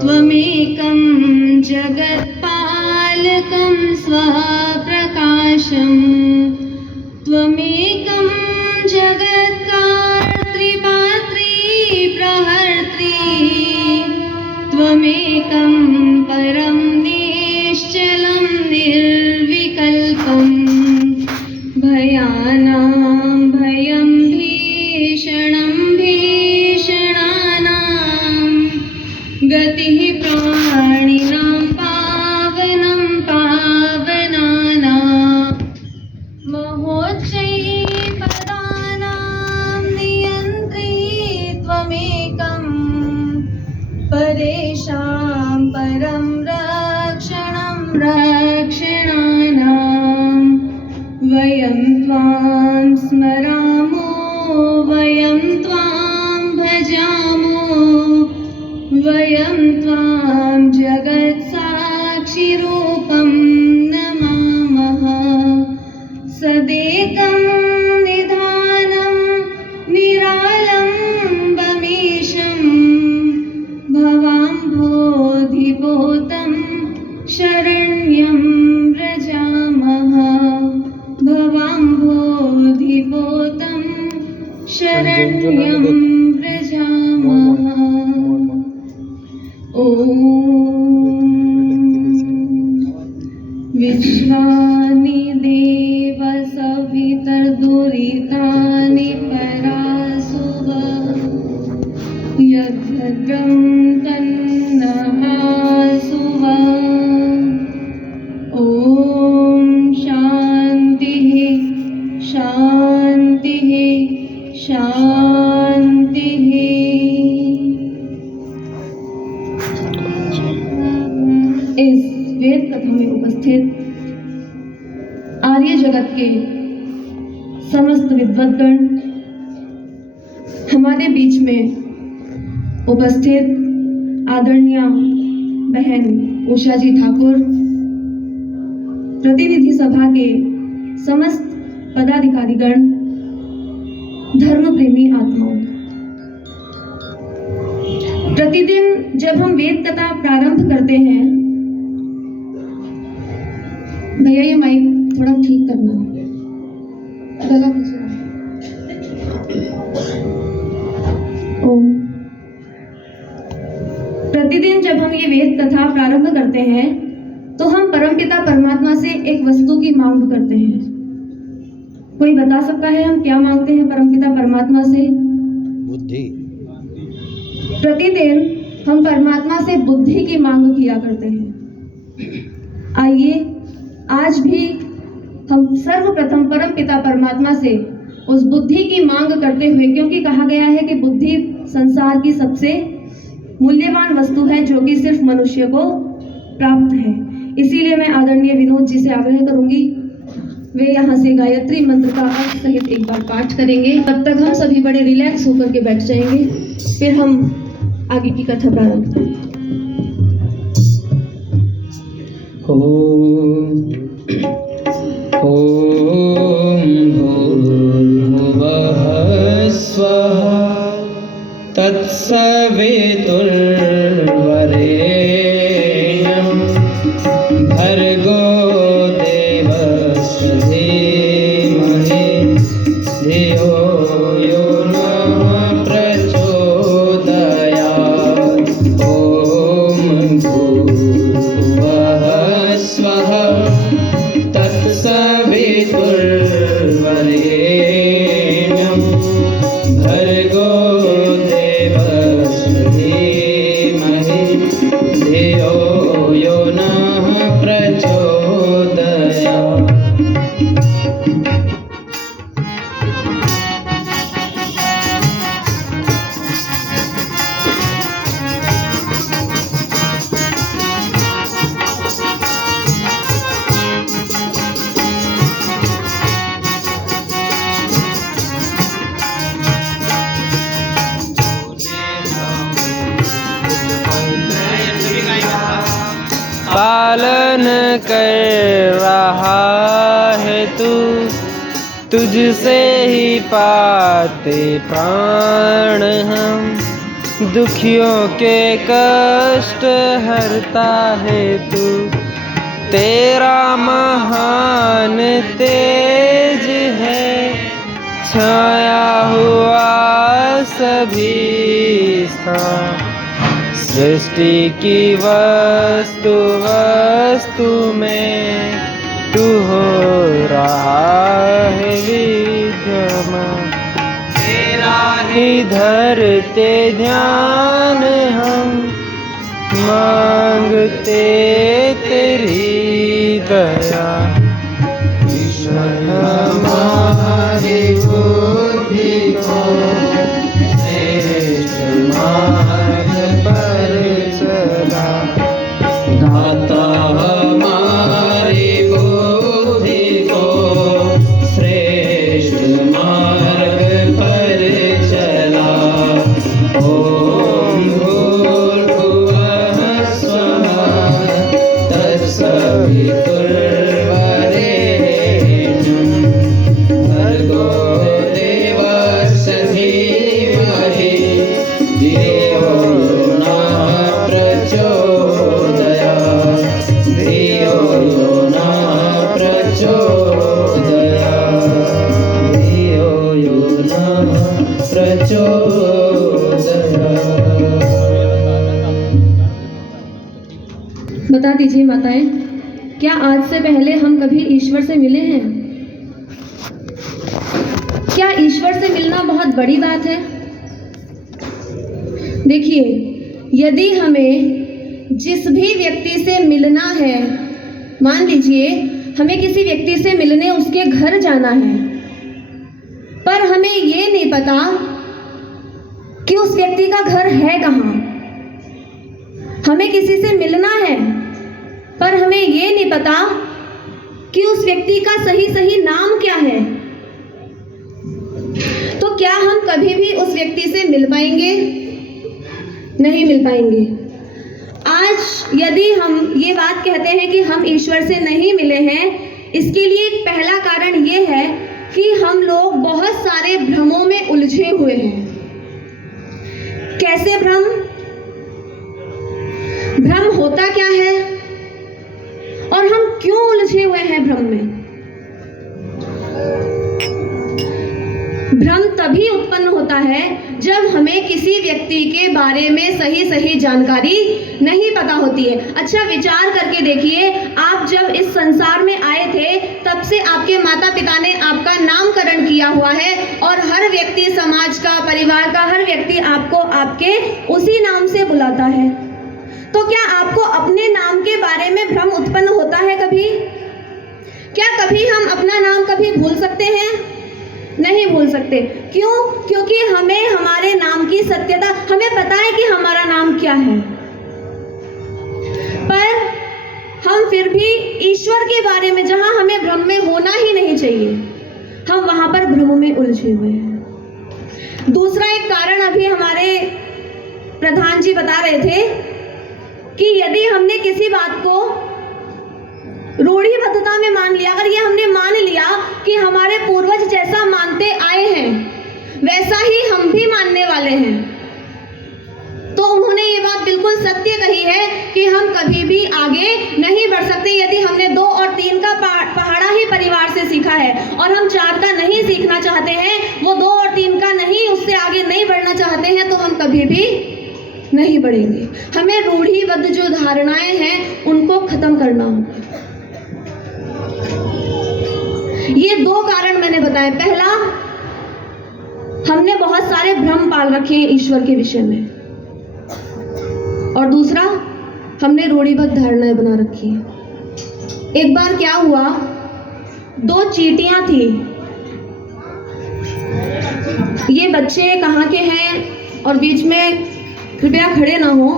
त्वमेकं जगत्पालकं स्वप्रकाशं त्वमेकं जगत्कर्त्री प्रहर्त्री त्वमेकं परं निश्चलं निर्विकल्पं भयानां भयं भीषणं भीषणानां गतिः प्राणिनां पावनं पावनानां महोच्चैपदानां नियन्त्री त्वमेकं परेषां परं रक्षणं रक्षणानां वयं त्वां स्मरामो वयं त्वां भजामो वयं त्वां जगत्साक्षिरूपं नमामः सदेकं निधानं निरालम्बमीशं भवाम्भोधिपोतं शरण्यं व्रजामः भवाम्भोधिपोतं शरण्यं व्रजामः। ॐ विश्वानि देव सवितर्दुरितानि परासुव यद्भद्रं तन्नहासुव। ॐ शान्तिः शान्तिः शान्तिः। इस वेद कथा में उपस्थित आर्य जगत के समस्त विद्वद्गण, हमारे बीच में उपस्थित आदरणीय बहन उषा जी ठाकुर, प्रतिनिधि सभा के समस्त पदाधिकारीगण, धर्म प्रेमी आत्माओं, प्रतिदिन जब हम वेद कथा प्रारंभ करते हैं, भैया ये माइक थोड़ा ठीक करना, गला खींचना। ओम। प्रतिदिन जब हम ये वेद कथा प्रारंभ करते हैं तो हम परमपिता परमात्मा से एक वस्तु की मांग करते हैं। कोई बता सकता है हम क्या मांगते हैं परमपिता परमात्मा से? बुद्धि। प्रतिदिन हम परमात्मा से बुद्धि की मांग किया करते हैं। आइए आज भी हम सर्वप्रथम परमपिता परमात्मा से उस बुद्धि की मांग करते हुए, क्योंकि कहा गया है कि बुद्धि संसार की सबसे मूल्यवान वस्तु है जो कि सिर्फ मनुष्य को प्राप्त है। इसीलिए मैं आदरणीय विनोद जी से आग्रह करूंगी, वे यहाँ से गायत्री मंत्र का अर्थ सहित एक बार पाठ करेंगे। तब तक हम सभी बड़े रिलैक्स होकर के बैठ जाएंगे, फिर हम आगे की कथा प्रारंभ करेंगे। ओम भूर्भुवः स्वः तत्सवितुर्वरेण्यं भर्गो देवस्य धीमहि धियो यो नः प्रचोदयात्। ओम भूर्भुवः स्वः तत्सवितुर्वरेण्यं भर्गो देवस्य धीमहि धियो यो नः प्रचोदयात्। पालन कर रहा है तू, तुझसे ही पाते प्राण हम। दुखियों के कष्ट हरता है तू। तेरा महान तेज है, छाया हुआ सभी स्थान। सृष्टि की वस्तु वस्तु में तू हो रहा है विद्यमान। तेरा ही धरते ध्यान हम, मांगते तेरी दया। ईश्वर हमारी बुद्धि को श्रेष्ठ मार्ग पर चला। दाता हमारी बुद्धि को श्रेष्ठ मार्ग पर चला। ओम भूर्भुवः स्वः तत्सवितुर्वरेण्यं भर्गो देवस्य धीमहि धियो यो नः प्रचोदयात्। धियो यो नः प्रचोदयात्। धियो यो नः प्रचोदयात्। बता दीजिए माताएं, क्या आज से पहले हम कभी ईश्वर से मिले हैं? क्या ईश्वर से मिलना बहुत बड़ी बात है? देखिए, यदि हमें जिस भी व्यक्ति से मिलना है, मान लीजिए हमें किसी व्यक्ति से मिलने उसके घर जाना है, पर हमें ये नहीं पता कि उस व्यक्ति का घर है कहाँ। हमें किसी से मिलना है, पर हमें ये नहीं पता कि उस व्यक्ति का सही नाम क्या है। तो क्या हम कभी भी उस व्यक्ति से मिल पाएंगे? नहीं मिल पाएंगे। आज यदि हम ये बात कहते हैं कि हम ईश्वर से नहीं मिले हैं, इसके लिए एक पहला कारण ये है कि हम लोग बहुत सारे भ्रमों में उलझे हुए हैं। कैसे भ्रम? भ्रम होता क्या है और हम क्यों उलझे हुए हैं भ्रम में? भ्रम तभी उत्पन्न होता है जब हमें किसी व्यक्ति के बारे में सही जानकारी नहीं पता होती है। अच्छा, विचार करके देखिए, आप जब इस संसार में आए थे तब से आपके माता पिता ने आपका नामकरण किया हुआ है और हर व्यक्ति, समाज का, परिवार का हर व्यक्ति आपको आपके उसी नाम से बुलाता है। तो क्या आपको अपने नाम के बारे में भ्रम उत्पन्न होता है कभी? क्या कभी हम अपना नाम कभी भूल सकते हैं? नहीं भूल सकते। क्यों? क्योंकि हमें हमारे नाम की सत्यता, हमें पता है कि हमारा नाम क्या है, पर हम फिर भी ईश्वर के बारे में, जहां हमें भ्रम में होना ही नहीं चाहिए, हम वहां पर भ्रम में उलझे हुए हैं। दूसरा एक कारण अभी हमारे प्रधान जी बता रहे थे कि यदि हमने किसी बात को रूढ़िबद्धता में मान लिया, अगर ये हमने मान लिया कि हमारे पूर्वज जैसा मानते आए हैं वैसा ही हम भी मानने वाले हैं, तो उन्होंने ये बात बिल्कुल सत्य कही है कि हम कभी भी आगे नहीं बढ़ सकते। यदि हमने 2 और 3 का पहाड़ा ही परिवार से सीखा है और हम 4 का नहीं सीखना चाहते हैं, वो 2 और 3 का नहीं, उससे आगे नहीं बढ़ना चाहते हैं, तो हम कभी भी नहीं बढ़ेंगे। हमें रूढ़िबद्ध जो धारणाएं हैं उनको खत्म करना होगा। ये 2 कारण मैंने बताए। पहला, हमने बहुत सारे भ्रम पाल रखे हैं ईश्वर के विषय में, और दूसरा, हमने रूढ़िबद्ध धारणाएं बना रखी हैं। एक बार क्या हुआ, 2 चींटियां थी। ये बच्चे कहाँ के हैं और बीच में कृपया खड़े ना हो,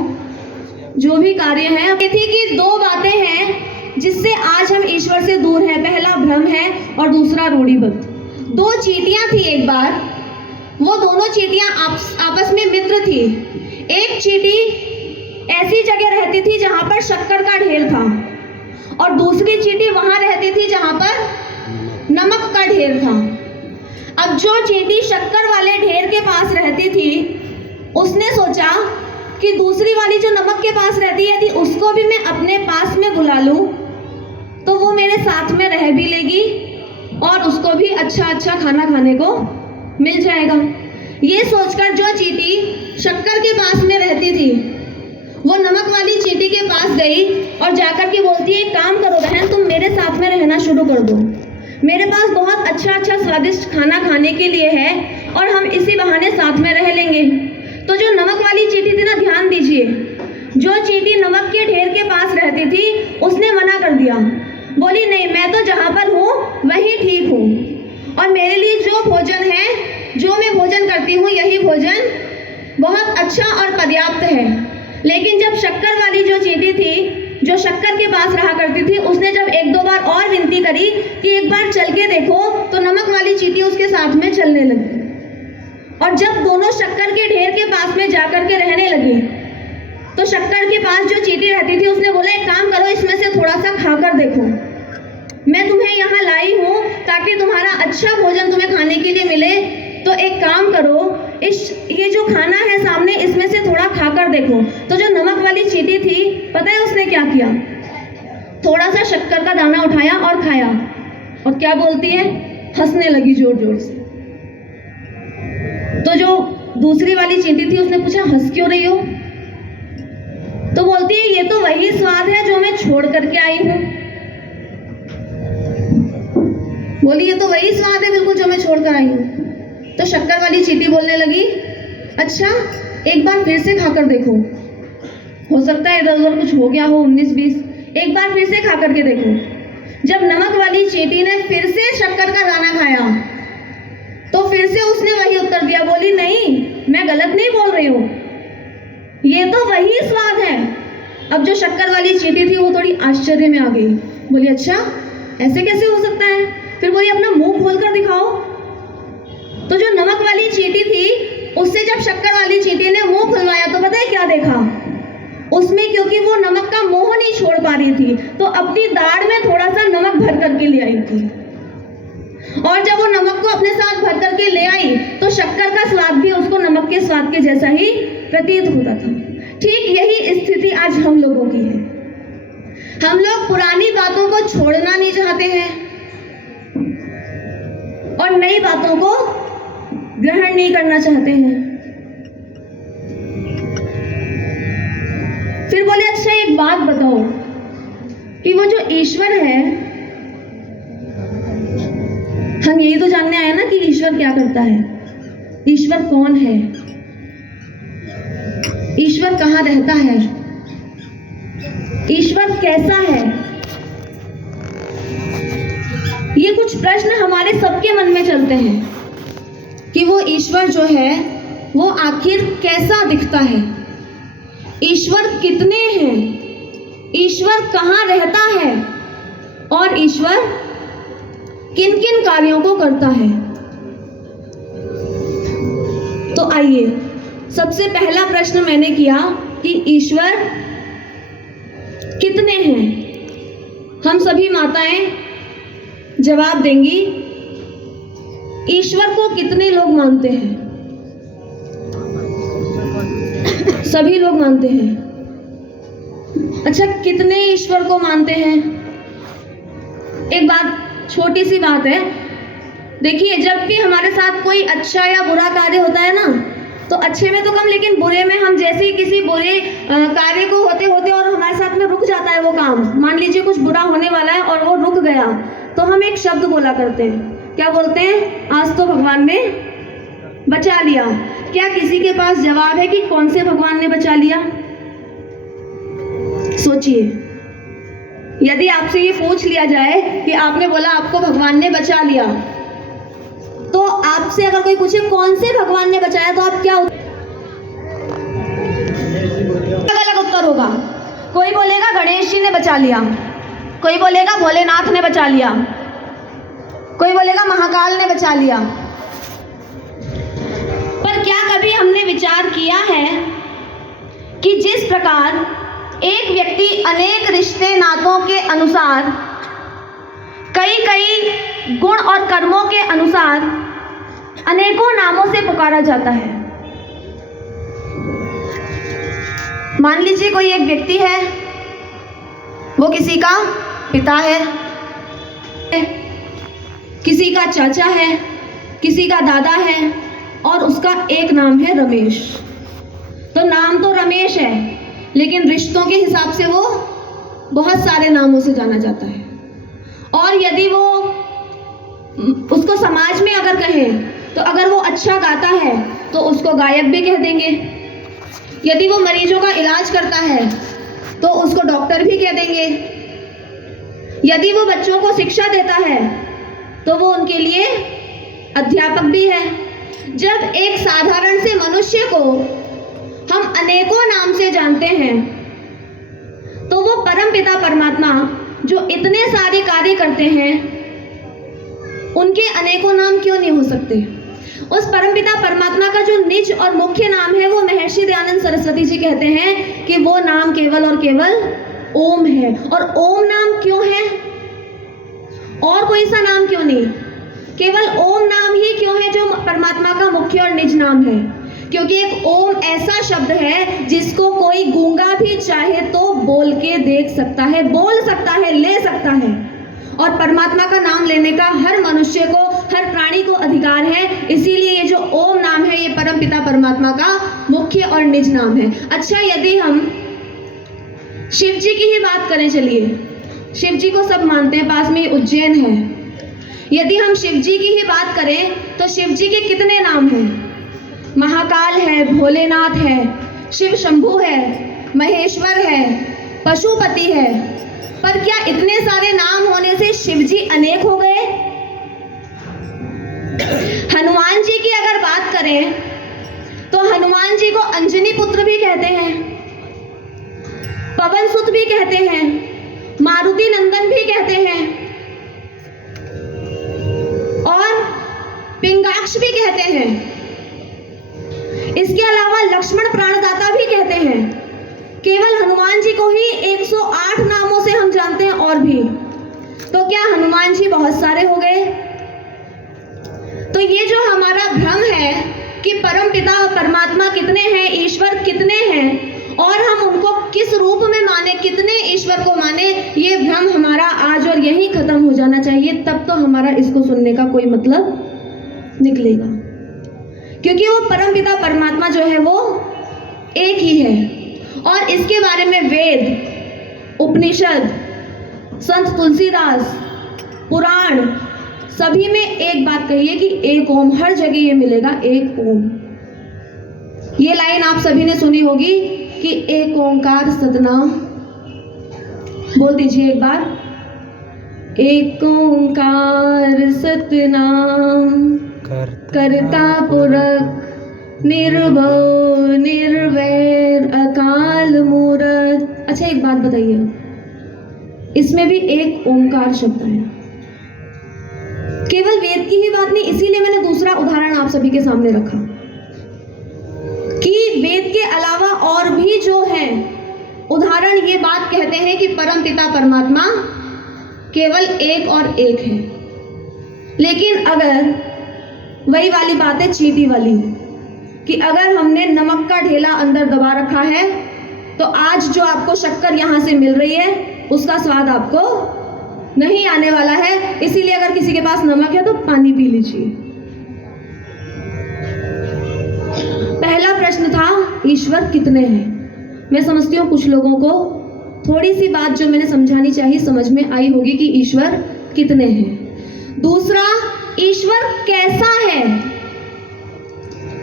जो भी कार्य है। ये थी कि 2 बातें हैं जिससे आज हम ईश्वर से दूर हैं। पहला भ्रम है और दूसरा रूढ़िबद्ध। 2 चींटियां थी एक बार, वो दोनों चींटियां आपस में मित्र थी। एक चींटी ऐसी जगह रहती थी जहां पर शक्कर का ढेर था, और दूसरी चींटी वहां रहती थी जहां पर नमक का ढेर था। अब जो चींटी शक्कर वाले ढेर के पास रहती थी, उसने सोचा कि दूसरी वाली जो नमक के पास रहती है, यदि उसको भी मैं अपने पास में बुला लूं तो वो मेरे साथ में रह भी लेगी और उसको भी अच्छा अच्छा खाना खाने को मिल जाएगा। ये सोचकर जो चींटी शक्कर के पास में रहती थी, वो नमक वाली चींटी के पास गई और जाकर के बोलती है, एक काम करो बहन, तुम मेरे साथ में रहना शुरू कर दो, मेरे पास बहुत अच्छा अच्छा स्वादिष्ट खाना खाने के लिए है और हम इसी बहाने साथ में रह लेंगे। तो जो नमक वाली चींटी थी ना, ध्यान दीजिए, जो चींटी नमक के ढेर के पास रहती थी उसने मना कर दिया, बोली नहीं, मैं तो जहाँ पर हूँ वहीं ठीक हूँ और मेरे लिए जो भोजन है, जो मैं भोजन करती हूँ, यही भोजन बहुत अच्छा और पर्याप्त है। लेकिन जब शक्कर वाली जो चींटी थी, जो शक्कर के पास रहा करती थी, उसने जब एक दो बार और विनती करी कि एक बार चल के देखो, तो नमक वाली चींटी उसके साथ में चलने लगी और जब दोनों शक्कर के ढेर के पास में जाकर के रहने लगी तो शक्कर के पास जो चींटी रहती थी उसने बोला, एक काम करो, इसमें से थोड़ा सा खाकर देखो, मैं तुम्हें यहाँ लाई हूँ ताकि तुम्हारा अच्छा भोजन तुम्हें खाने के लिए मिले, तो एक काम करो, ये जो खाना है सामने, इसमें से थोड़ा खाकर देखो। तो जो नमक वाली चींटी थी, पता है उसने क्या किया, थोड़ा सा शक्कर का दाना उठाया और खाया और क्या बोलती है, हंसने लगी जोर जोर से। तो जो दूसरी वाली चींटी थी उसने पूछा, हंस क्यों रही हो? तो बोलती है, ये तो वही स्वाद है जो मैं छोड़ करके आई हूँ। बोली, ये तो वही स्वाद है बिल्कुल जो मैं छोड़ कर आई हूँ। तो शक्कर वाली चींटी बोलने लगी, अच्छा एक बार फिर से खाकर देखो, हो सकता है इधर उधर कुछ हो गया हो, 19-20, एक बार फिर से खा करके देखो। जब नमक वाली चींटी ने फिर से शक्कर का दाना खाया तो फिर से उसने वही उत्तर दिया, बोली नहीं, मैं गलत नहीं बोल रही हूँ, ये तो वही स्वाद है। अब जो शक्कर वाली चींटी थी वो थोड़ी आश्चर्य में आ गई, बोली अच्छा ऐसे कैसे हो सकता है? फिर बोली, अपना मुंह खोल कर दिखाओ। तो जो नमक वाली चींटी थी उससे जब शक्कर वाली चींटी ने मुंह खुलवाया तो पता है क्या देखा उसमें, क्योंकि वो नमक का मोह नहीं छोड़ पा रही थी तो अपनी दाढ़ में थोड़ा सा नमक भर करके ले आई थी और जब वो नमक को अपने साथ भर करके ले आई तो शक्कर का स्वाद भी उसको नमक के स्वाद के जैसा ही प्रतीत होता था। ठीक यही स्थिति आज हम लोगों की है। हम लोग पुरानी बातों को छोड़ना नहीं चाहते हैं और नई बातों को ग्रहण नहीं करना चाहते हैं। फिर बोले, अच्छा एक बात बताओ कि वो जो ईश्वर है, हम यही तो जानने आए ना कि ईश्वर क्या करता है, ईश्वर कौन है, ईश्वर कहाँ रहता है, ईश्वर कैसा है। ये कुछ प्रश्न हमारे सबके मन में चलते हैं कि वो ईश्वर जो है वो आखिर कैसा दिखता है, ईश्वर कितने हैं, ईश्वर कहाँ रहता है और ईश्वर किन किन कार्यों को करता है। तो आइए, सबसे पहला प्रश्न मैंने किया कि ईश्वर कितने हैं। हम सभी माताएं जवाब देंगी, ईश्वर को कितने लोग मानते हैं? सभी लोग मानते हैं। अच्छा, कितने ईश्वर को मानते हैं? एक बात, छोटी सी बात है, देखिए जब भी हमारे साथ कोई अच्छा या बुरा कार्य होता है ना, तो अच्छे में तो कम, लेकिन बुरे में हम जैसे ही किसी बुरे कार्य को होते होते और हमारे साथ में रुक जाता है वो काम, मान लीजिए कुछ बुरा होने वाला है और वो रुक गया, तो हम एक शब्द बोला करते हैं, क्या बोलते हैं? आज तो भगवान ने बचा लिया। क्या किसी के पास जवाब है कि कौन से भगवान ने बचा लिया? सोचिए, यदि आपसे ये पूछ लिया जाए कि आपने बोला आपको भगवान ने बचा लिया, तो आपसे अगर कोई पूछे कौन से भगवान ने बचाया, तो आप क्या अलग उत्तर होगा? कोई बोलेगा गणेश जी ने बचा लिया, कोई बोलेगा भोलेनाथ ने बचा लिया, कोई बोलेगा महाकाल ने बचा लिया। पर क्या कभी हमने विचार किया है कि जिस प्रकार एक व्यक्ति अनेक रिश्ते नातों के अनुसार, कई कई गुण और कर्मों के अनुसार अनेकों नामों से पुकारा जाता है, मान लीजिए कोई एक व्यक्ति है, वो किसी का पिता है, किसी का चाचा है, किसी का दादा है, और उसका एक नाम है रमेश। तो नाम तो रमेश है, लेकिन रिश्तों के हिसाब से वो बहुत सारे नामों से जाना जाता है। और यदि वो उसको समाज में अगर कहें तो अगर वो अच्छा गाता है तो उसको गायक भी कह देंगे, यदि वो मरीजों का इलाज करता है तो उसको डॉक्टर भी कह देंगे, यदि वो बच्चों को शिक्षा देता है तो वो उनके लिए अध्यापक भी है। जब एक साधारण से मनुष्य को हम अनेकों नाम से जानते हैं, तो वो परमपिता परमात्मा जो इतने सारे कार्य करते हैं, उनके अनेकों नाम क्यों नहीं हो सकते? उस परमपिता परमात्मा का जो निज और मुख्य नाम है, वो महर्षि दयानंद सरस्वती जी कहते हैं कि वो नाम केवल और केवल ओम है। और ओम नाम क्यों है? और कोई सा नाम क्यों नहीं? केवल ओम नाम ही क्यों है जो परमात्मा का मुख्य और निज नाम है? क्योंकि एक ओम ऐसा शब्द है जिसको कोई गूंगा भी चाहे तो बोल के देख सकता है, बोल सकता है, ले सकता है। और परमात्मा का नाम लेने का हर मनुष्य को, हर प्राणी को अधिकार है। इसीलिए ये जो ओम नाम है, ये परमपिता परमात्मा का मुख्य और निज नाम है। अच्छा, यदि हम शिव जी की ही बात करें, चलिए, शिव जी को सब मानते हैं, पास में उज्जैन है। यदि हम शिव जी की ही बात करें तो शिव जी के कितने नाम हैं? महाकाल है, भोलेनाथ है, शिव शंभु है, महेश्वर है, पशुपति है। पर क्या इतने सारे नाम होने से शिव जी अनेक हो गए? हनुमान जी की अगर बात करें तो हनुमान जी को अंजनी पुत्र भी कहते हैं, पवन सुत भी कहते हैं, मारुति नंदन भी कहते हैं, और पिंगाक्ष भी कहते हैं। इसके अलावा लक्ष्मण प्राणदाता भी कहते हैं। केवल हनुमान जी को ही 108 नामों से हम जानते हैं, और भी। तो क्या हनुमान जी बहुत सारे हो गए? तो ये जो हमारा भ्रम है कि परमपिता परमात्मा कितने हैं, ईश्वर कितने हैं, और हम उनको किस रूप में माने, कितने ईश्वर को माने, ये भ्रम हमारा आज और यहीं खत्म हो जाना चाहिए। तब तो हमारा इसको सुनने का कोई मतलब निकलेगा, क्योंकि वो परमपिता परमात्मा जो है वो एक ही है। और इसके बारे में वेद, उपनिषद, संत तुलसीदास, पुराण, सभी में एक बात कही है कि एक ओम। हर जगह ये मिलेगा, एक ओम। ये लाइन आप सभी ने सुनी होगी कि एक ओंकार सतनाम। बोल दीजिए एक बार, एक ओंकार सतनाम करता पुरख निर्भव निर्वैर अकाल मूरत। अच्छा, एक बात बताइए, इसमें भी एक ओंकार शब्द आया। केवल वेद की ही बात नहीं, इसीलिए मैंने दूसरा उदाहरण आप सभी के सामने रखा कि वेद के अलावा और भी जो है उदाहरण ये बात कहते हैं कि परमपिता परमात्मा केवल एक और एक है। लेकिन अगर वही वाली बात है, चींटी वाली, कि अगर हमने नमक का ढेला अंदर दबा रखा है तो आज जो आपको शक्कर यहाँ से मिल रही है उसका स्वाद आपको नहीं आने वाला है। इसीलिए अगर किसी के पास नमक है तो पानी पी लीजिए। पहला प्रश्न था, ईश्वर कितने हैं? मैं समझती हूँ कुछ लोगों को थोड़ी सी बात जो मैंने समझानी चाहिए समझ में आई होगी कि ईश्वर कितने हैं। दूसरा, ईश्वर कैसा है?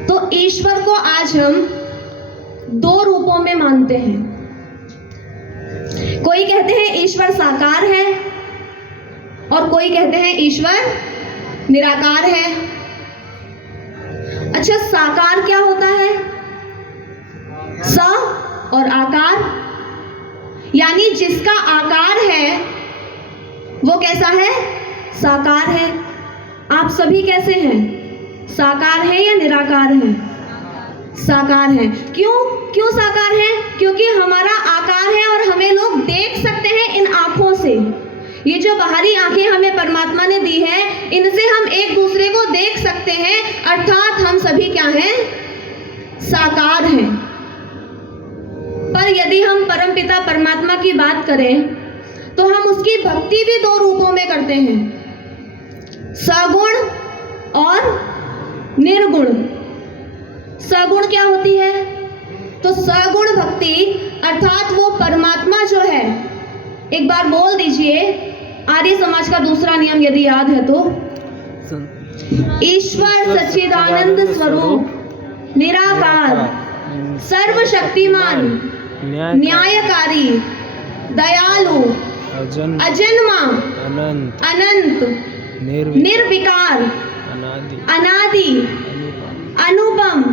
तो ईश्वर को आज हम दो रूपों में मानते हैं। कोई कहते हैं ईश्वर साकार है और कोई कहते हैं ईश्वर निराकार है। अच्छा, साकार क्या होता है? स और आकार, यानी जिसका आकार है वो कैसा है? साकार है। आप सभी कैसे हैं? साकार है या निराकार है? साकार है। क्यों साकार है? क्योंकि हमारा आकार है और हमें लोग देख सकते हैं इन आंखों से। ये जो बाहरी आंखें हमें परमात्मा ने दी है, इनसे हम एक दूसरे को देख सकते हैं, अर्थात हम सभी क्या हैं? साकार हैं। पर परमपिता परमात्मा की बात करें तो हम उसकी भक्ति भी दो रूपों में करते हैं, सगुण और निर्गुण। सगुण क्या होती है? तो सगुण भक्ति अर्थात वो परमात्मा जो है, एक बार बोल दीजिए आर्य समाज का दूसरा नियम यदि याद है तो, ईश्वर सच्चिदानंद स्वरूप निराकार सर्वशक्तिमान न्यायकारी दयालु अजन्मा अनंत निर्विकार अनादि अनुपम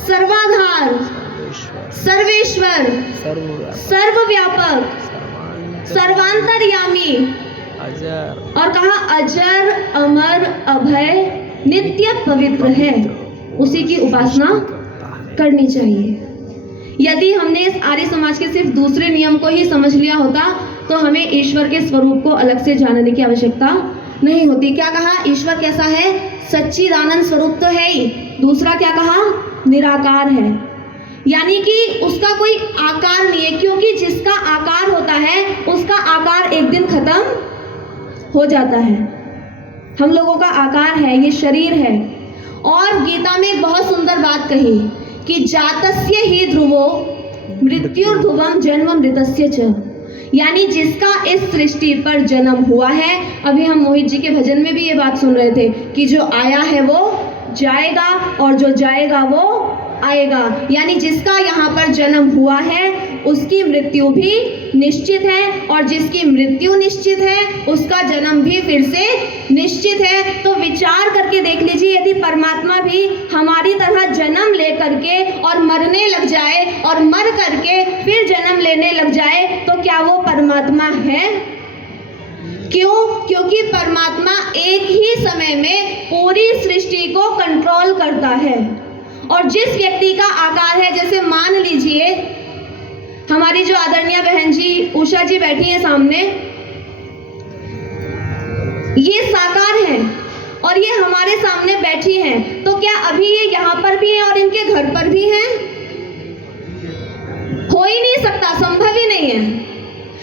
सर्वाधार सर्वेश्वर सर्वव्यापक सर्वांतर्यामी और कहा अजर अमर अभय नित्य पवित्र है, उसी की उपासना करनी चाहिए। यदि हमने इस आर्य समाज के सिर्फ दूसरे नियम को ही समझ लिया होता तो हमें ईश्वर के स्वरूप को अलग से जानने की आवश्यकता नहीं होती। क्या कहा? ईश्वर कैसा है? सच्चिदानंद स्वरूप तो है ही, दूसरा क्या कहा? निराकार है, यानी कि उसका कोई आकार नहीं है, क्योंकि जिसका आकार होता है उसका आकार एक दिन खत्म हो जाता है। हम लोगों का आकार है, ये शरीर है। और गीता में एक बहुत सुंदर बात कही कि जातस्य ही ध्रुवो मृत्युर्ध्रुवम जन्म मृतस्य च, यानी जिसका इस सृष्टि पर जन्म हुआ है। अभी हम मोहित जी के भजन में भी ये बात सुन रहे थे कि जो आया है वो जाएगा और जो जाएगा वो आएगा, यानी जिसका यहाँ पर जन्म हुआ है उसकी मृत्यु भी निश्चित है, और जिसकी मृत्यु निश्चित है उसका जन्म भी फिर से निश्चित है। तो विचार करके देख लीजिए, यदि परमात्मा भी हमारी तरह जन्म ले करके और मरने लग जाए और मर करके फिर जन्म लेने लग जाए तो क्या वो परमात्मा है? क्यों? क्योंकि परमात्मा एक ही समय में पूरी सृष्टि को कंट्रोल करता है। और जिस व्यक्ति का आकार है, जैसे मान लीजिए हमारी जो आदरणीय बहन जी उषा जी बैठी हैं सामने, ये साकार हैं और ये हमारे सामने बैठी हैं, तो क्या अभी ये यहाँ पर भी हैं और इनके घर पर भी हैं? हो ही नहीं सकता, संभव ही नहीं है।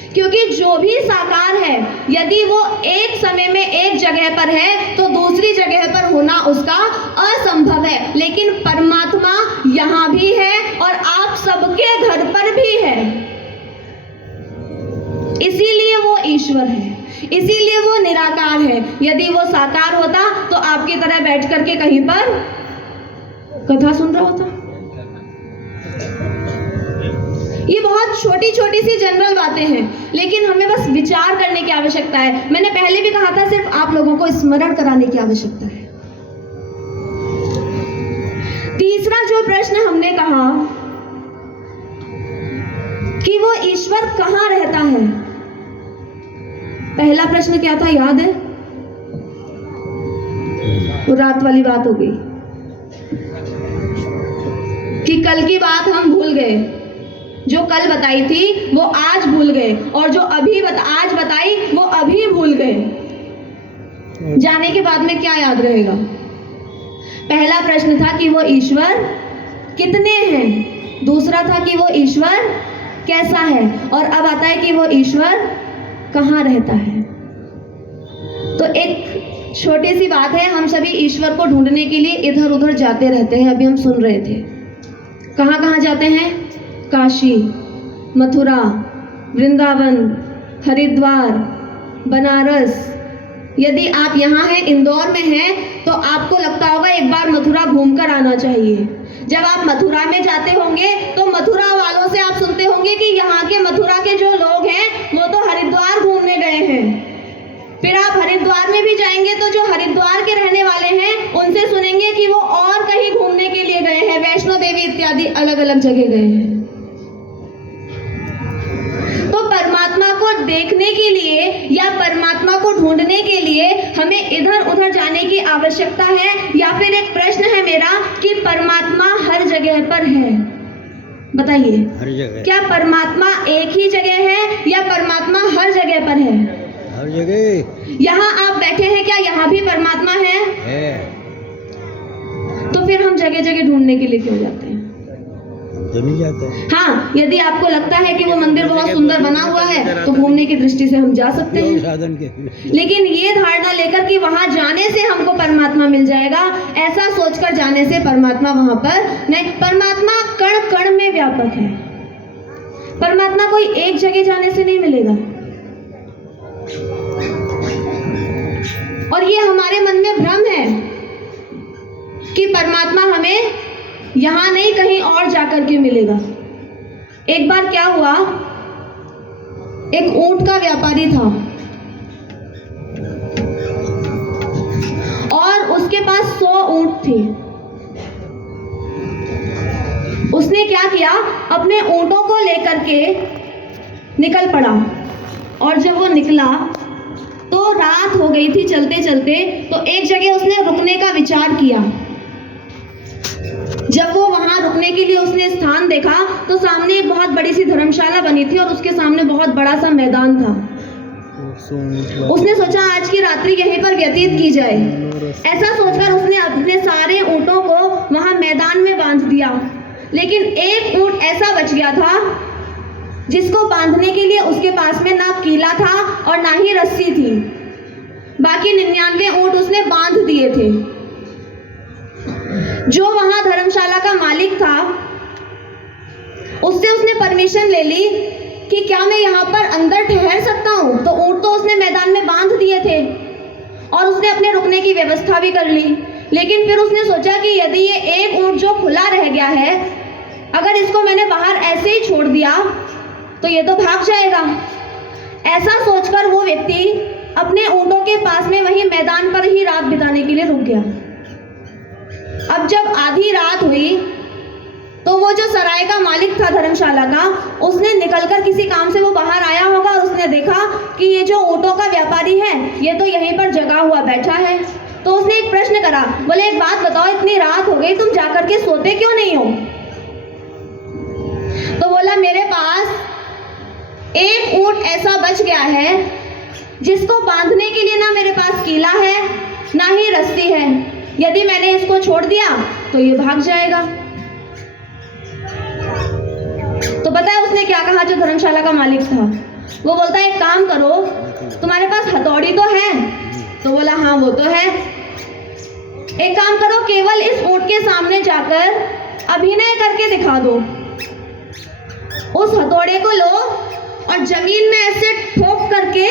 क्योंकि जो भी साकार है यदि वो एक समय में एक जगह पर है तो दूसरी जगह पर होना उसका असंभव है, लेकिन परमात्मा यहाँ भी है और आप सबके घर पर भी है। इसीलिए वो ईश्वर है, इसीलिए वो निराकार है। यदि वो साकार होता तो आपकी तरह बैठ करके कहीं पर कथा सुन रहा होता। ये बहुत छोटी छोटी सी जनरल बातें हैं, लेकिन हमें बस विचार करने की आवश्यकता है। मैंने पहले भी कहा था, सिर्फ आप लोगों को स्मरण कराने की आवश्यकता है। तीसरा जो प्रश्न हमने कहा कि वो ईश्वर कहाँ रहता है, पहला प्रश्न क्या था याद है? वो रात वाली बात हो गई कि कल की बात हम भूल गए, जो कल बताई थी वो आज भूल गए, और जो अभी आज बताई वो अभी भूल गए। जाने के बाद में क्या याद रहेगा? पहला प्रश्न था कि वो ईश्वर कितने हैं, दूसरा था कि वो ईश्वर कैसा है, और अब आता है कि वो ईश्वर कहाँ रहता है। तो एक छोटी सी बात है, हम सभी ईश्वर को ढूंढने के लिए इधर उधर जाते रहते हैं। अभी हम सुन रहे थे, कहाँ कहाँ जाते हैं? काशी, मथुरा, वृंदावन, हरिद्वार, बनारस। यदि आप यहाँ हैं, इंदौर में हैं, तो आपको लगता होगा एक बार मथुरा घूमकर आना चाहिए। जब आप मथुरा में जाते होंगे तो मथुरा वालों से आप सुनते होंगे कि यहाँ के मथुरा के जो लोग हैं वो तो हरिद्वार घूमने गए हैं। फिर आप हरिद्वार में भी जाएंगे तो जो हरिद्वार के रहने वाले हैं उनसे सुनेंगे कि वो और कहीं घूमने के लिए गए हैं, वैष्णो देवी इत्यादि अलग अलग जगह गए हैं। तो परमात्मा को देखने के लिए या परमात्मा को ढूंढने के लिए हमें इधर उधर जाने की आवश्यकता है, या फिर एक प्रश्न है मेरा कि परमात्मा हर जगह पर है? बताइए, हर जगह। क्या परमात्मा एक ही जगह है या परमात्मा हर जगह पर है? हर जगह। यहाँ आप बैठे हैं, क्या यहाँ भी परमात्मा है? तो फिर हम जगह जगह ढूंढने के लिए क्यों जाते हैं? तो नहीं जाता। हाँ, यदि आपको लगता है कि वो मंदिर बहुत सुंदर बना हुआ है तो घूमने की दृष्टि से हम जा सकते हैं, साधन के लेकिन ये धारणा लेकर कि वहां जाने से हमको परमात्मा मिल जाएगा, ऐसा सोचकर जाने से परमात्मा वहां पर नहीं। परमात्मा कण कण में व्यापक है। परमात्मा कोई एक जगह जाने से नहीं मिलेगा। और ये हमारे मन में भ्रम है कि परमात्मा हमें यहां नहीं कहीं और जाकर के मिलेगा। एक बार क्या हुआ, एक ऊंट का व्यापारी था और उसके पास 100 ऊंट थे। उसने क्या किया, अपने ऊंटों को लेकर के निकल पड़ा और जब वो निकला तो रात हो गई थी चलते चलते। तो एक जगह उसने रुकने का विचार किया। जब वो वहां रुकने के लिए उसने स्थान देखा तो सामने एक बहुत बड़ी सी धर्मशाला बनी थी और उसके सामने बहुत बड़ा सा मैदान था। उसने सोचा आज की रात्रि यहीं पर व्यतीत की जाए। ऐसा सोचकर उसने अपने सारे ऊंटों को वहां मैदान में बांध दिया, लेकिन एक ऊंट ऐसा बच गया था जिसको बांधने के लिए उसके पास में ना कीला था और ना ही रस्सी थी। बाकी 99 ऊंट उसने बांध दिए थे। जो वहां धर्मशाला का मालिक था उससे उसने परमिशन ले ली कि क्या मैं यहाँ पर अंदर ठहर सकता हूँ। तो ऊंट तो उसने मैदान में बांध दिए थे और उसने अपने रुकने की व्यवस्था भी कर ली, लेकिन फिर उसने सोचा कि यदि ये एक ऊंट जो खुला रह गया है, अगर इसको मैंने बाहर ऐसे ही छोड़ दिया तो ये तो भाग जाएगा। ऐसा सोचकर वो व्यक्ति अपने ऊंटों के पास में वहीं मैदान पर ही रात बिताने के लिए रुक गया। अब जब आधी रात हुई तो वो जो सराय का मालिक था धर्मशाला का, उसने निकलकर किसी काम से वो बाहर आया होगा और उसने देखा कि ये जो ऊंटों का व्यापारी है ये तो यहीं पर जगा हुआ बैठा है। तो उसने एक प्रश्न करा, बोले एक बात बताओ, इतनी रात हो गई तुम जाकर के सोते क्यों नहीं हो? तो बोला मेरे पास एक ऊंट ऐसा बच गया है जिसको बांधने के लिए ना मेरे पास कीला है ना ही रस्सी है। यदि मैंने इसको छोड़ दिया तो ये भाग जाएगा। तो पता है उसने क्या कहा जो धर्मशाला का मालिक था? वो बोलता है एक काम करो, तुम्हारे पास हथौड़ी तो है? तो बोला हाँ वो तो है। एक काम करो, केवल इस ऊंट के सामने जाकर अभिनय करके दिखा दो। उस हथौड़े को लो और जमीन में ऐसे ठोक करके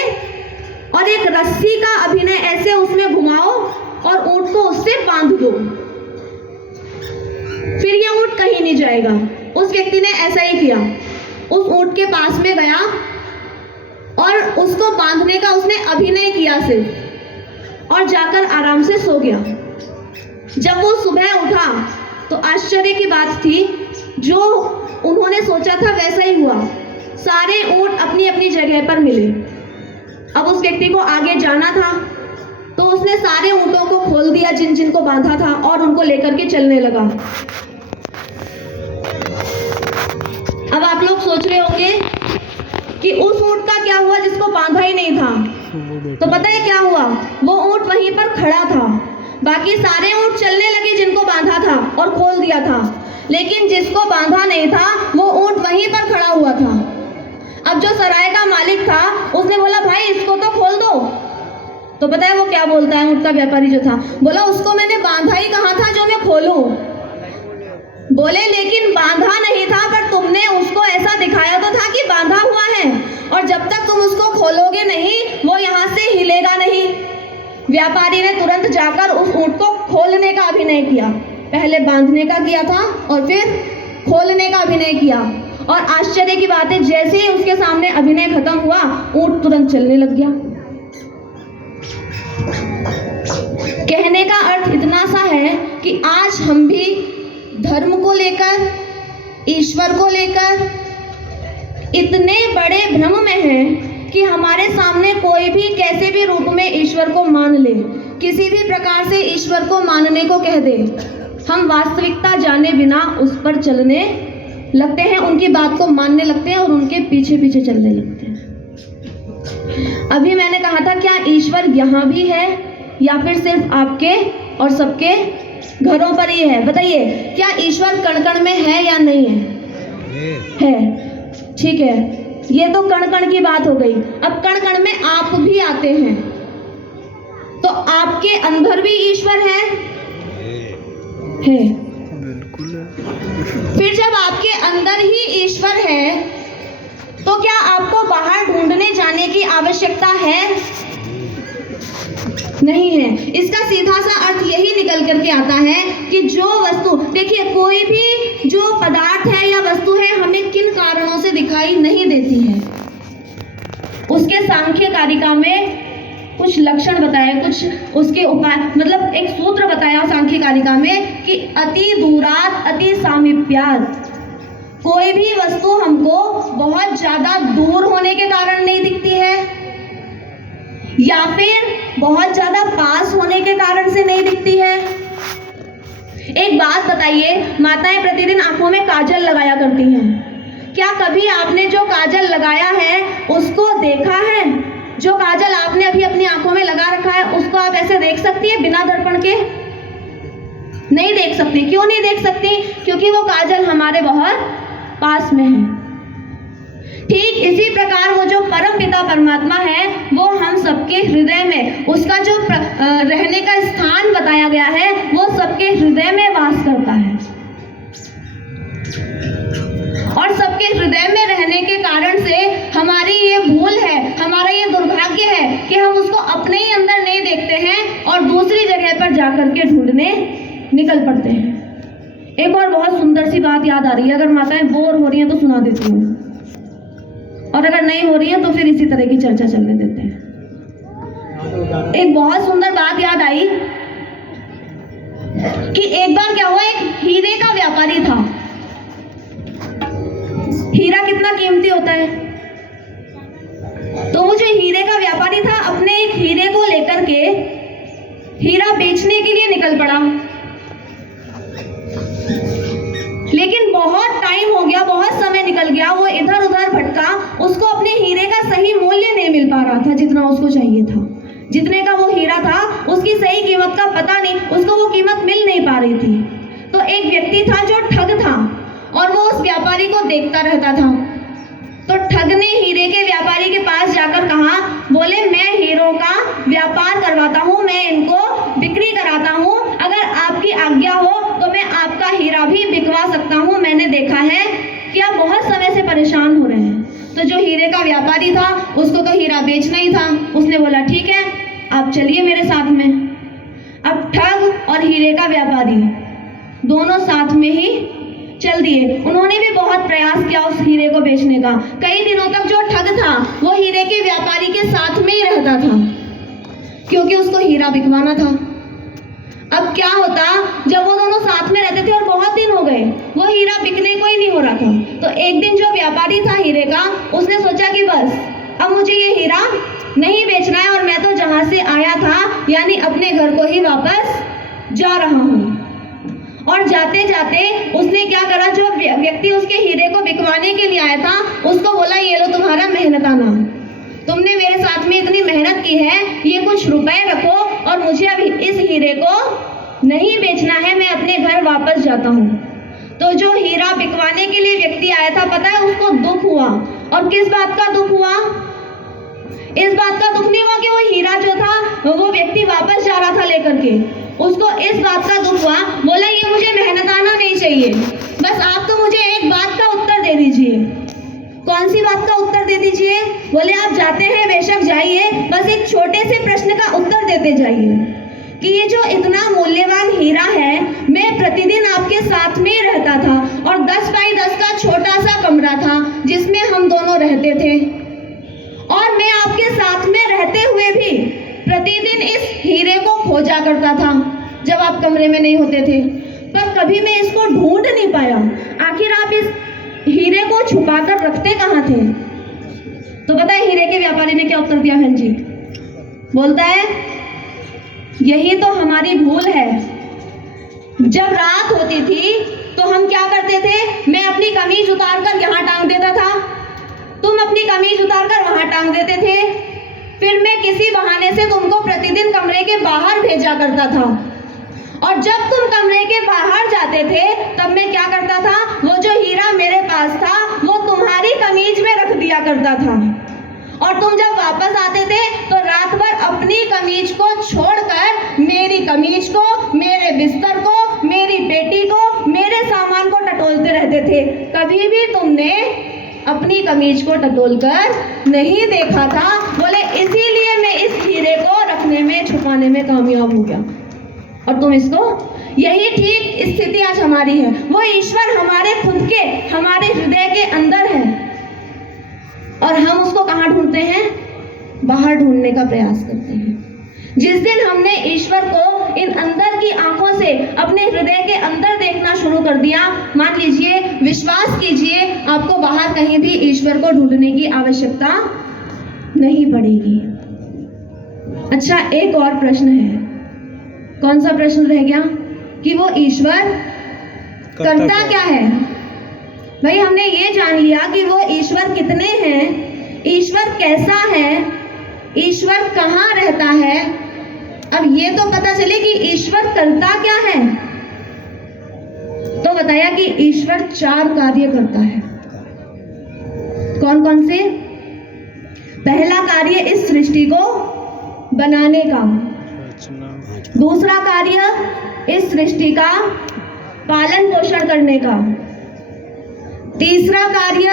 और एक रस्सी का अभिनय ऐसे उसमें घुमाओ और ऊंट को उससे बांध दो, फिर ये ऊंट कहीं नहीं जाएगा। उस व्यक्ति ने ऐसा ही किया, उस ऊंट के पास में गया और उसको बांधने का उसने अभिनय किया सिर्फ, और जाकर आराम से सो गया। जब वो सुबह उठा तो आश्चर्य की बात थी, जो उन्होंने सोचा था वैसा ही हुआ। सारे ऊंट अपनी अपनी जगह पर मिले। अब उस व्यक्ति को आगे जाना था तो उसने सारे ऊंटों को खोल दिया जिन जिन को बांधा था और उनको लेकर के चलने लगा। अब आप लोग सोच रहे होंगे कि उस ऊंट का क्या हुआ जिसको बांधा ही नहीं था? तो पता है क्या हुआ? वो ऊंट वहीं पर खड़ा था, बाकी सारे ऊंट चलने लगे जिनको बांधा था और खोल दिया था, लेकिन जिसको बांधा नहीं था वो ऊंट वहीं पर खड़ा हुआ था। अब जो सराय का मालिक था उसने बोला भाई इसको तो खोल दो। तो पता है वो क्या बोलता है ऊंट का व्यापारी जो था? बोला उसको मैंने बांधा ही कहाँ था जो मैं खोलूं। बोले लेकिन बांधा नहीं था, पर तुमने उसको ऐसा दिखाया तो था कि बांधा हुआ है, और जब तक तुम उसको खोलोगे नहीं वो यहाँ से हिलेगा नहीं। व्यापारी ने तुरंत जाकर उस ऊंट को खोलने का अभिनय किया। पहले बांधने का किया था और फिर खोलने का अभिनय किया, और आश्चर्य की बात है जैसे ही उसके सामने अभिनय खत्म हुआ ऊंट तुरंत चलने लग गया। कहने का अर्थ इतना सा है कि आज हम भी धर्म को लेकर, ईश्वर को लेकर इतने बड़े भ्रम में हैं कि हमारे सामने कोई भी कैसे भी रूप में ईश्वर को मान ले, किसी भी प्रकार से ईश्वर को मानने को कह दे, हम वास्तविकता जाने बिना उस पर चलने लगते हैं, उनकी बात को मानने लगते हैं और उनके पीछे पीछे चलने लगते हैं। अभी मैंने कहा था क्या ईश्वर यहाँ भी है या फिर सिर्फ आपके और सबके घरों पर ही है? बताइए क्या ईश्वर कण कण में है या नहीं है? है। है। ठीक है, ये तो कण कण की बात हो गई। अब कण कण में आप भी आते हैं, तो आपके अंदर भी ईश्वर है। बिल्कुल। फिर जब आपके अंदर ही ईश्वर है, तो क्या आपको बाहर ढूंढने जाने की आवश्यकता है? नहीं है। इसका सीधा सा अर्थ यही निकल करके आता है कि जो वस्तु, देखिए कोई भी जो पदार्थ है या वस्तु है, हमें किन कारणों से दिखाई नहीं देती है। उसके सांख्य कारिका में कुछ लक्षण बताए, कुछ उसके उपाय, मतलब एक सूत्र बताया सांख्य कारिका में कि अति दूरात अति सामीप्यात्। कोई भी वस्तु हमको बहुत ज्यादा दूर होने के कारण नहीं दिखती है, या फिर बहुत ज्यादा पास होने के कारण से नहीं दिखती है। एक बात बताइए, माताएं प्रतिदिन आंखों में काजल लगाया करती हैं। क्या कभी आपने जो काजल लगाया है उसको देखा है? जो काजल आपने अभी अपनी आंखों में लगा रखा है, उसको आप ऐसे देख सकती है बिना दर्पण के? नहीं देख सकती। क्यों नहीं देख सकती? क्योंकि वो काजल हमारे बहुत पास में है। ठीक इसी प्रकार वो जो परम पिता परमात्मा है, वो हम सबके हृदय में, उसका जो रहने का स्थान बताया गया है, वो सबके हृदय में वास करता है। और सबके हृदय में रहने के कारण से हमारी ये भूल है, हमारा ये दुर्भाग्य है कि हम उसको अपने ही अंदर नहीं देखते हैं और दूसरी जगह पर जाकर के ढूंढने निकल पड़ते हैं। एक और बहुत सुंदर सी बात याद आ रही है, अगर माताएं बोर हो रही हैं तो सुना देती हूँ, और अगर नहीं हो रही है तो फिर इसी तरह की चर्चा चलने देते हैं। एक बहुत सुंदर बात याद आई कि एक बार क्या हुआ, एक हीरे का व्यापारी था। हीरा कितना कीमती होता है, तो वो जो हीरे का व्यापारी था, अपने एक हीरे को लेकर के हीरा बेचने के लिए निकल पड़ा। लेकिन बहुत टाइम हो गया, बहुत समय निकल गया, वो इधर उधर भटका, उसको अपने हीरे का सही मूल्य नहीं मिल पा रहा था जितना उसको चाहिए था। जितने का वो हीरा था, उसकी सही कीमत का पता नहीं, उसको वो कीमत मिल नहीं पा रही थी। तो एक व्यक्ति था जो ठग था, और वो उस व्यापारी को देखता रहता था। तो ठग ने हीरे के व्यापारी के पास जाकर कहा, बोले मैं हीरों का व्यापार करवाता हूँ, मैं इनको बिक्री कराता हूँ, अगर आपकी आज्ञा हो तो मैं आपका हीरा भी बिकवा सकता हूँ। मैंने देखा है कि आप बहुत समय से परेशान हो रहे हैं। तो जो हीरे का व्यापारी था, उसको तो हीरा बेचना ही था। उसने बोला ठीक है, आप चलिए मेरे साथ में। अब ठग और हीरे का व्यापारी दोनों साथ में ही चल दिए। उन्होंने भी बहुत प्रयास किया उस हीरे को बेचने का। कई दिनों तक जो ठग था वो हीरे के व्यापारी के साथ में ही रहता था, क्योंकि उसको हीरा बिकवाना था। अब क्या होता, जब वो दोनों साथ में रहते थे और बहुत दिन हो गए, वो हीरा बिकने को ही नहीं हो रहा था। तो एक दिन जो व्यापारी था हीरे का, उसने सोचा कि बस अब मुझे ये हीरा नहीं बेचना है, और मैं तो जहां से आया था यानी अपने घर को ही वापस जा रहा हूँ। और जाते जाते उसने क्या करा, जो व्यक्ति उसके हीरे को बिकवाने के लिए आया था, उसको बोला ये लो तुम्हारा मेहनताना, तुमने मेरे साथ में इतनी मेहनत की है, ये कुछ रुपए रखो और मुझे अभी इस हीरे को नहीं बेचना है, मैं अपने घर वापस जाता हूँ। तो जो हीरा बिकवाने के लिए व्यक्ति आया था, पता है उसको दुख हुआ। और किस बात का दुख हुआ? इस बात का दुख नहीं हुआ कि वो हीरा जो था वो व्यक्ति वापस जा रहा था लेकर के, उसको इस बात का दुख हुआ, बोला ये मुझे मेहनताना नहीं चाहिए, बस आप तो मुझे एक बात का उत्तर दे दीजिए। कौन सी बात का उत्तर दे दीजिए? बोले आप जाते हैं बेशक जाइए, बस एक छोटे से प्रश्न का उत्तर देते जाइए कि ये जो इतना मूल्यवान हीरा है, मैं प्रतिदिन आपके साथ में रहता था, और 10 बाई 10 का छोटा सा कमरा था जिसमें हम दोनों रहते थे, और मैं आपके साथ में रहते हुए भी प्रतिदिन इस हीरे को खोजा करता था जब आप कमरे में नहीं होते थे, पर कभी मैं इसको ढूंढ नहीं पाया। आखिर आप इस हीरे को छुपा कर रखते कहाँ थे? तो पता है हीरे के व्यापारी ने क्या उत्तर दिया बहन जी? बोलता है यही तो हमारी भूल है। जब रात होती थी तो हम क्या करते थे, मैं अपनी कमीज उतार कर यहाँ टांग देता था, तुम अपनी कमीज उतार कर वहां टांग देते थे, फिर मैं किसी बहाने से तुमको प्रतिदिन कमरे के बाहर भेजा करता था, और जब तुम कमरे के बाहर जाते थे तब मैं क्या करता था, वो जो हीरा मेरे पास था वो तुम्हारी कमीज में रख दिया करता था। और तुम जब वापस आते थे तो रात भर अपनी कमीज को छोड़कर मेरी कमीज को, मेरे बिस्तर को, मेरी बेटी को, मेरे सामान को टटोलते रहते थे। कभी भी तुमने अपनी कमीज को टटोलकर नहीं देखा था। बोले इसीलिए मैं इस हीरे को रखने में, छुपाने में कामयाब हो गया। और तुम इसको, यही ठीक स्थिति आज हमारी है। वो ईश्वर हमारे खुद के, हमारे हृदय के अंदर है और हम उसको कहाँ ढूंढते हैं? बाहर ढूंढने का प्रयास करते हैं। जिस दिन हमने ईश्वर को इन अंदर की आंखों से अपने हृदय के अंदर देखना शुरू कर दिया, मान लीजिए, विश्वास कीजिए, आपको बाहर कहीं भी ईश्वर को ढूंढने की आवश्यकता नहीं पड़ेगी। अच्छा, एक और प्रश्न है। कौन सा प्रश्न रह गया? कि वो ईश्वर करता क्या है? भाई हमने ये जान लिया कि वो ईश्वर कितने हैं, ईश्वर कैसा है, ईश्वर कहाँ रहता है। अब ये तो पता चले कि ईश्वर करता क्या है। तो बताया कि ईश्वर 4 कार्य करता है। कौन कौन से? पहला कार्य इस सृष्टि को बनाने का, दूसरा कार्य इस सृष्टि का पालन पोषण करने का, तीसरा कार्य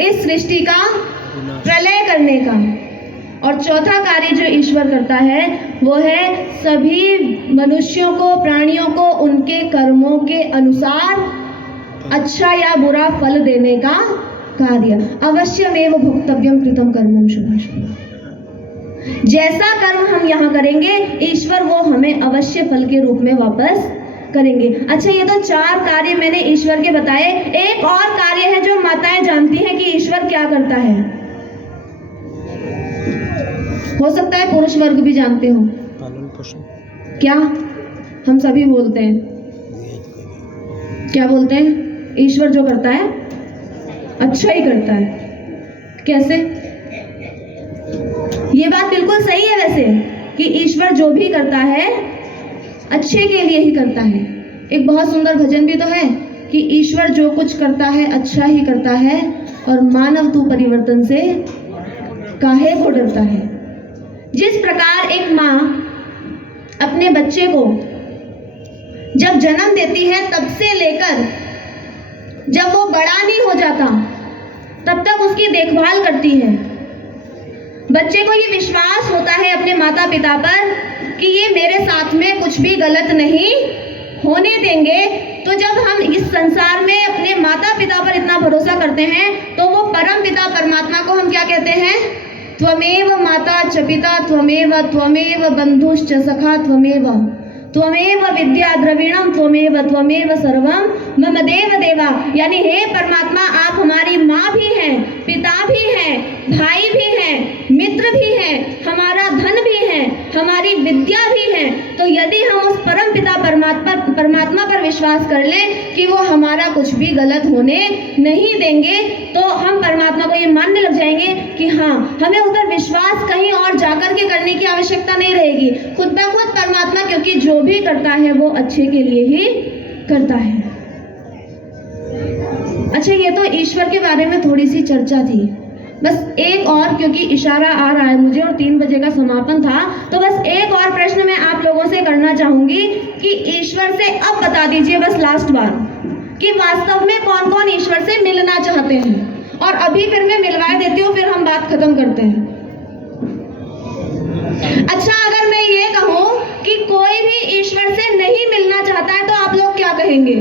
इस सृष्टि का प्रलय करने का, और चौथा कार्य जो ईश्वर करता है वो है सभी मनुष्यों को, प्राणियों को उनके कर्मों के अनुसार अच्छा या बुरा फल देने का कार्य। अवश्यमेव भुक्तव्यम कृतं कर्मं शुभाशुभम्। जैसा कर्म हम यहाँ करेंगे ईश्वर वो हमें अवश्य फल के रूप में वापस करेंगे। अच्छा, ये तो 4 कार्य मैंने ईश्वर के बताए। एक और कार्य है जो माताएं जानती हैं कि ईश्वर क्या करता है। हो सकता है पुरुष वर्ग भी जानते हो। पालन पोषण। क्या? हम सभी बोलते हैं। क्या बोलते हैं? ईश्वर जो करता है अच्छा ही करता है। कैसे? ये बात बिल्कुल सही है वैसे, कि ईश्वर जो भी करता है अच्छे के लिए ही करता है। एक बहुत सुंदर भजन भी तो है कि ईश्वर जो कुछ करता है अच्छा ही करता है, और मानव तू परिवर्तन से काहे को डरता है। जिस प्रकार एक माँ अपने बच्चे को जब जन्म देती है तब से लेकर जब वो बड़ा नहीं हो जाता तब तक उसकी देखभाल करती है। बच्चे को ये विश्वास होता है अपने माता पिता पर कि ये मेरे साथ में कुछ भी गलत नहीं होने देंगे। तो जब हम इस संसार में अपने माता पिता पर इतना भरोसा करते हैं तो वो परम पिता परमात्मा को हम क्या कहते हैं? त्वमेव माता च पिता त्वमेव बंधुश्च सखा त्वमेव विद्या द्रविणम त्वमेव सर्वम मम देव देवा। यानी हे परमात्मा, आप हमारी माँ भी हैं, पिता भी हैं, भाई भी हैं, मित्र भी हैं, हमारा धन भी है, हमारी विद्या भी है। तो यदि हम उस परम पिता परमात्मा पर विश्वास कर लें कि वो हमारा कुछ भी गलत होने नहीं देंगे, तो हम परमात्मा को ये मानने लग जाएंगे कि हाँ, हमें उस पर विश्वास कहीं और जाकर के करने की आवश्यकता नहीं रहेगी। खुद ब खुद परमात्मा, क्योंकि जो भी करता है वो अच्छे के लिए ही करता है। अच्छा, ये तो ईश्वर के बारे में थोड़ी सी चर्चा थी। बस एक और, क्योंकि इशारा आ रहा है मुझे और 3 बजे का समापन था, तो बस एक और प्रश्न मैं आप लोगों से करना चाहूंगी कि ईश्वर से अब बता दीजिए बस लास्ट बार कि वास्तव में कौन कौन ईश्वर से मिलना चाहते हैं। और अभी फिर मैं मिलवा देती हूँ, फिर हम बात खत्म करते हैं। अच्छा, अगर मैं ये कहूँ कि कोई भी ईश्वर से नहीं मिलना चाहता है तो आप लोग क्या कहेंगे?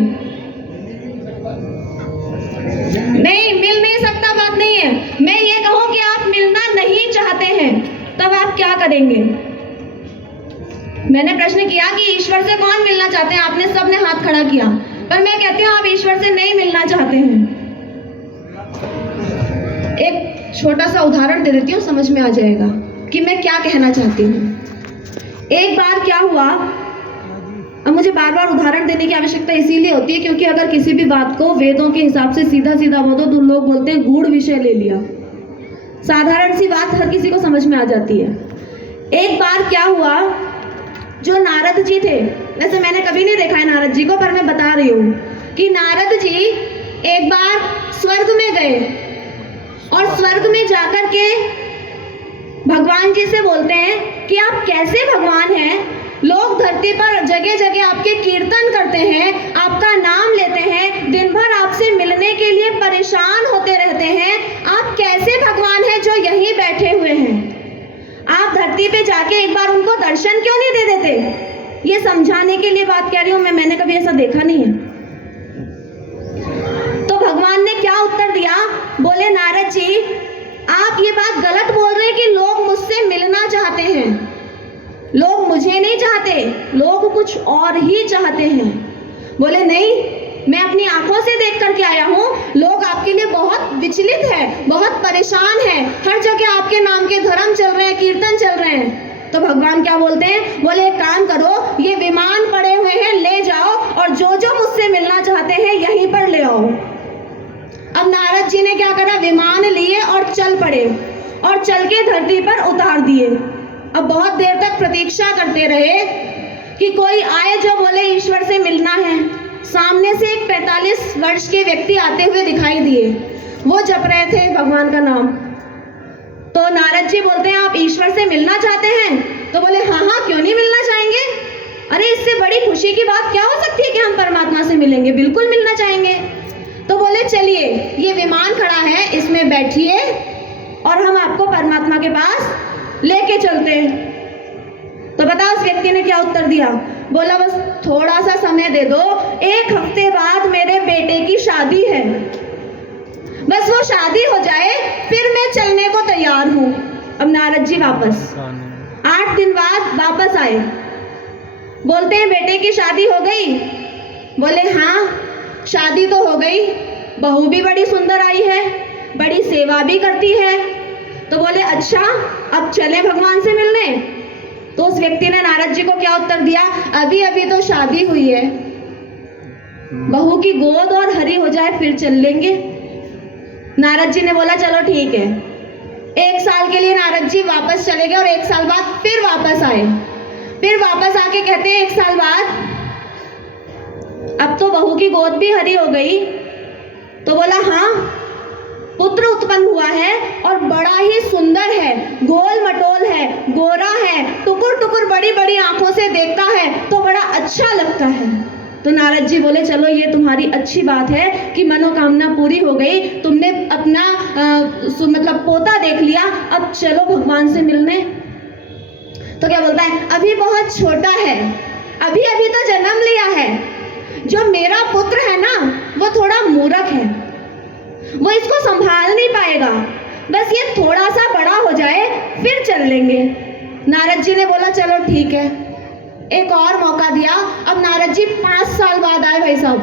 नहीं, मिल नहीं सकता बात नहीं है। मैं ये कहूं कि आप मिलना नहीं चाहते हैं, तब आप क्या करेंगे? मैंने प्रश्न किया कि ईश्वर से कौन मिलना चाहते हैं, आपने सबने हाथ खड़ा किया, पर मैं कहती हूं आप ईश्वर से नहीं मिलना चाहते हैं। एक छोटा सा उदाहरण दे देती हूँ, समझ में आ जाएगा कि मैं क्या कहना चाहती हूँ। एक बार क्या हुआ, अब मुझे बार बार उदाहरण देने की आवश्यकता इसीलिए होती है क्योंकि अगर किसी भी बात को वेदों के हिसाब से सीधा सीधा बोलो तो लोग बोलते हैं गूढ़ विषय ले लिया। साधारण सी बात हर किसी को समझ में आ जाती है। एक बार क्या हुआ जो नारद जी थे, वैसे मैंने कभी नहीं देखा है नारद जी को, पर मैं बता रही हूँ कि नारद जी एक बार स्वर्ग में गए और स्वर्ग में जाकर के भगवान जी से बोलते हैं कि आप कैसे भगवान हैं, लोग धरती पर जगह जगह आपके कीर्तन करते हैं, आपका नाम लेते हैं, दिन भर आपसे मिलने के लिए परेशान होते रहते हैं, आप कैसे भगवान हैं जो यहीं बैठे हुए हैं? आप धरती पे जाके एक बार उनको दर्शन क्यों नहीं दे देते? ये समझाने के लिए बात कह रही हूँ, मैंने कभी ऐसा देखा नहीं है। तो भगवान ने क्या उत्तर दिया? बोले नारद जी, आप ये बात गलत बोल रहे हैं कि लोग मुझसे मिलना चाहते हैं। लोग मुझे नहीं चाहते, लोग कुछ और ही चाहते हैं। बोले नहीं, मैं अपनी आंखों से देख करके आया हूँ, लोग आपके लिए बहुत विचलित है, बहुत परेशान है, हर जगह आपके नाम के धर्म चल रहे हैं, कीर्तन चल रहे हैं। तो भगवान क्या बोलते हैं? बोले एक काम करो, ये विमान पड़े हुए हैं, ले जाओ और जो जो मुझसे मिलना चाहते हैं यहीं पर ले आओ। अब नारद जी ने क्या करा? विमान लिए और चल पड़े और चल के धरती पर उतार दिए। अब बहुत देर तक प्रतीक्षा करते रहे कि कोई आए जो बोले ईश्वर से मिलना है। सामने से एक 45 वर्ष के व्यक्ति आते हुए दिखाई दिए, वो जप रहे थे भगवान का नाम। तो नारद जी बोलते हैं आप ईश्वर से मिलना चाहते हैं? तो बोले हाँ हाँ, क्यों नहीं मिलना चाहेंगे, अरे इससे बड़ी खुशी की बात क्या हो सकती है कि हम परमात्मा से मिलेंगे, बिल्कुल मिलना चाहेंगे। तो बोले चलिए, ये विमान खड़ा है, इसमें बैठिए और हम आपको परमात्मा के पास लेके चलते हैं। तो बताओ उस व्यक्ति ने क्या उत्तर दिया? बोला बस थोड़ा सा समय दे दो, 1 हफ्ते बाद मेरे बेटे की शादी है, बस वो शादी हो जाए फिर मैं चलने को तैयार हूँ। अब नारद जी वापस 8 दिन बाद वापस आए, बोलते हैं बेटे की शादी हो गई? बोले हाँ, शादी तो हो गई, बहू भी बड़ी सुंदर आई है, बड़ी सेवा भी करती है। तो बोले अच्छा, अब चले भगवान से मिलने? तो उस व्यक्ति ने नारद जी को क्या उत्तर दिया? अभी अभी तो शादी हुई है, बहू की गोद और हरी हो जाए फिर चल लेंगे। नारद जी ने बोला चलो ठीक है। 1 साल के लिए नारद जी वापस चले गए और 1 साल बाद फिर वापस आए। फिर वापस आके कहते हैं 1 साल बाद अब तो बहू की गोद भी हरी हो गई। तो बोला हाँ, पुत्र उत्पन्न हुआ है और बड़ा ही सुंदर है, गोल मटोल है, गोरा है, टुकुर टुकुर बड़ी बड़ी आंखों से देखता है तो बड़ा अच्छा लगता है। तो नारद जी बोले चलो ये तुम्हारी अच्छी बात है कि मनोकामना पूरी हो गई, तुमने अपना मतलब पोता देख लिया, अब चलो भगवान से मिलने। तो क्या बोलता है? अभी बहुत छोटा है, अभी अभी तो जन्म लिया है, जो मेरा पुत्र है ना वो थोड़ा मूर्ख है, वो इसको संभाल नहीं पाएगा, बस ये थोड़ा सा बड़ा हो जाए फिर चल लेंगे। नारद जी ने बोला चलो ठीक है, एक और मौका दिया। अब नारद जी 5 साल बाद आए भाई साहब,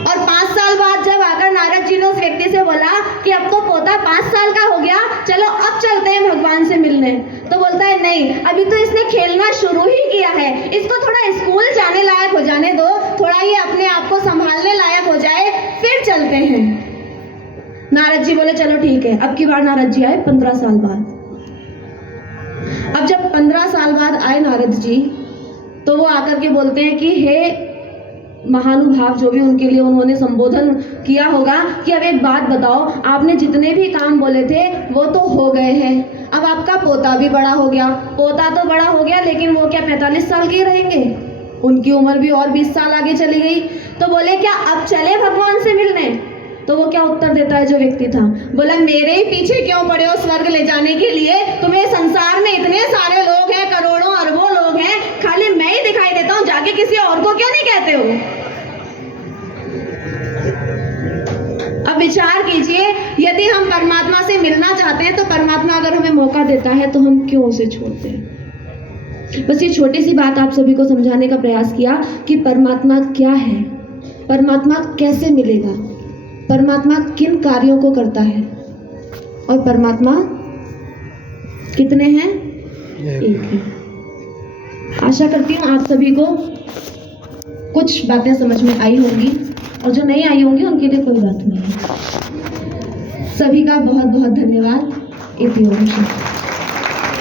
और 5 साल बाद जब आकर नारद जी ने उस व्यक्ति से बोला कि अब तो पोता 5 साल का हो गया, चलो अब चलते हैं भगवान से मिलने। तो बोलता है नहीं, अभी तो इसने खेलना शुरू ही किया है, इसको थोड़ा स्कूल जाने लायक हो जाने दो, थोड़ा ये अपने आप को संभालने लायक हो जाए फिर चलते हैं। नारद जी बोले चलो ठीक है। अब की बार नारद जी आए 15 साल बाद। अब जब 15 साल बाद आए नारद जी, तो वो आकर के बोलते हैं कि हे महानुभाव, जो भी उनके लिए उन्होंने संबोधन किया होगा, कि अब एक बात बताओ, आपने जितने भी काम बोले थे वो तो हो गए हैं, अब आपका पोता भी बड़ा हो गया। पोता तो बड़ा हो गया लेकिन वो क्या 45 साल के ही रहेंगे? उनकी उम्र भी और 20 साल आगे चली गई। तो बोले क्या अब चले भगवान से मिलने? तो वो क्या उत्तर देता है जो व्यक्ति था? बोला मेरे ही पीछे क्यों पड़े हो स्वर्ग ले जाने के लिए? तुम्हें संसार में इतने सारे लोग हैं, करोड़ों अरबों लोग हैं, खाली मैं ही दिखाई देता हूँ, जाके किसी और को क्यों नहीं कहते हो? अब विचार कीजिए, यदि हम परमात्मा से मिलना चाहते हैं तो परमात्मा अगर हमें मौका देता है तो हम क्यों उसे छोड़ते हैं? बस ये छोटी सी बात आप सभी को समझाने का प्रयास किया कि परमात्मा क्या है, परमात्मा कैसे मिलेगा, परमात्मा किन कार्यों को करता है, और परमात्मा कितने हैं? एक है। आशा करती हूँ आप सभी को कुछ बातें समझ में आई होंगी, और जो नहीं आई होंगी उनके लिए कोई बात नहीं है। सभी का बहुत बहुत धन्यवाद। इति ओम।